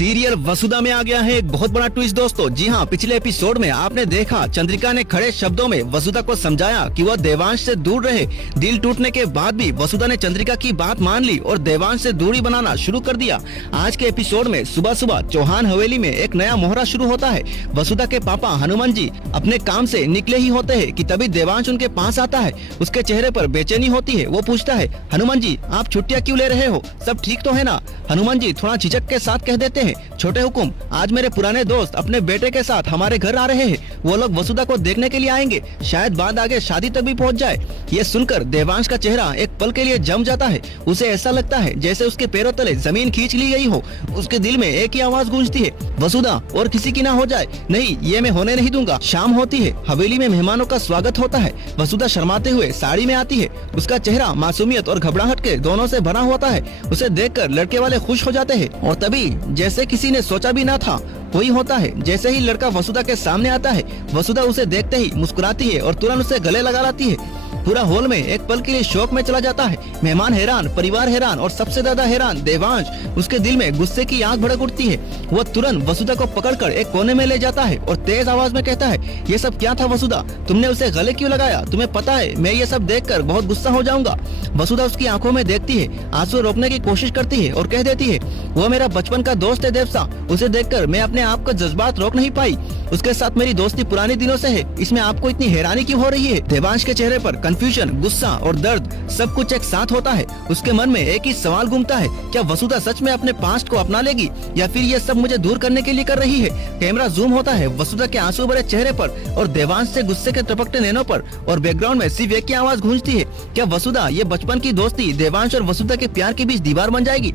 Serial वसुधा में आ गया है एक बहुत बड़ा ट्विस्ट दोस्तों। जी हाँ, पिछले एपिसोड में आपने देखा चंद्रिका ने खड़े शब्दों में वसुधा को समझाया कि वह देवांश से दूर रहे। दिल टूटने के बाद भी वसुधा ने चंद्रिका की बात मान ली और देवांश से दूरी बनाना शुरू कर दिया। आज के एपिसोड में सुबह सुबह चौहान हवेली में एक नया मोहरा शुरू होता है। वसुधा के पापा हनुमान जी अपने काम से निकले ही होते हैं कि तभी देवांश उनके पास आता है। उसके चेहरे पर बेचैनी होती है। वो पूछता है, हनुमान जी आप छुट्टियाँ क्यों ले रहे हो, सब ठीक तो है ना? हनुमान जी थोड़ा झिझक के साथ कह देते हैं, छोटे हुकुम, आज मेरे पुराने दोस्त अपने बेटे के साथ हमारे घर आ रहे हैं। वो लोग वसुधा को देखने के लिए आएंगे, शायद बाद आगे शादी तक भी पहुंच जाए। ये सुनकर देवांश का चेहरा एक पल के लिए जम जाता है। उसे ऐसा लगता है जैसे उसके पैरों तले जमीन खींच ली गई हो। उसके दिल में एक ही आवाज गूंजती है, वसुधा और किसी की ना हो जाए, नहीं ये मैं होने नहीं दूंगा। शाम होती है, हवेली में मेहमानों का स्वागत होता है। वसुधा शर्माते हुए साड़ी में आती है। उसका चेहरा मासूमियत और घबराहट के दोनों से भरा होता है। उसे देखकर लड़के वाले खुश हो जाते हैं और तभी जैसे किसी ने सोचा भी ना था वही होता है। जैसे ही लड़का वसुधा के सामने आता है, वसुधा उसे देखते ही मुस्कुराती है और तुरंत उसे गले लगा लाती है। पूरा हॉल में एक पल के लिए शौक में चला जाता है। मेहमान हैरान, परिवार हैरान और सबसे ज्यादा हैरान देवांश। उसके दिल में गुस्से की आग भड़क उठती है। वो तुरंत वसुधा को पकड़कर एक कोने में ले जाता है और तेज आवाज में कहता है, ये सब क्या था वसुधा, तुमने उसे गले क्यों लगाया? तुम्हें पता है मैं ये सब देखकर बहुत गुस्सा हो जाऊंगा। वसुधा उसकी आंखों में देखती है, आंसू रोकने की कोशिश करती है और कह देती है, वो मेरा बचपन का दोस्त है देवसा। उसे देखकर मैं अपने आप को जज्बात रोक नहीं पाई। उसके साथ मेरी दोस्ती पुराने दिनों से है, इसमें आपको इतनी हैरानी क्यों हो रही है? देवांश के चेहरे पर कंफ्यूजन, गुस्सा और दर्द सब कुछ एक साथ होता है। उसके मन में एक ही सवाल घूमता है, क्या वसुधा सच में अपने पास्ट को अपना लेगी या फिर ये सब मुझे दूर करने के लिए कर रही है? कैमरा जूम होता है वसुधा के आंसू भरे चेहरे पर और देवांश से गुस्से के टपकते नैनों पर और बैकग्राउंड में सिर्फ एक की आवाज गूंजती है, क्या वसुधा ये बचपन की दोस्ती देवांश और वसुधा के प्यार के बीच दीवार बन जाएगी?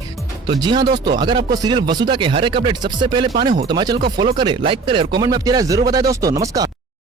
तो जी हाँ दोस्तों, अगर आपको सीरियल वसुधा के हर एक अपडेट सबसे पहले पाने हो तो हमारे चैनल को फॉलो करें, लाइक करें और कमेंट में अपनी राय जरूर बताएं दोस्तों। नमस्कार।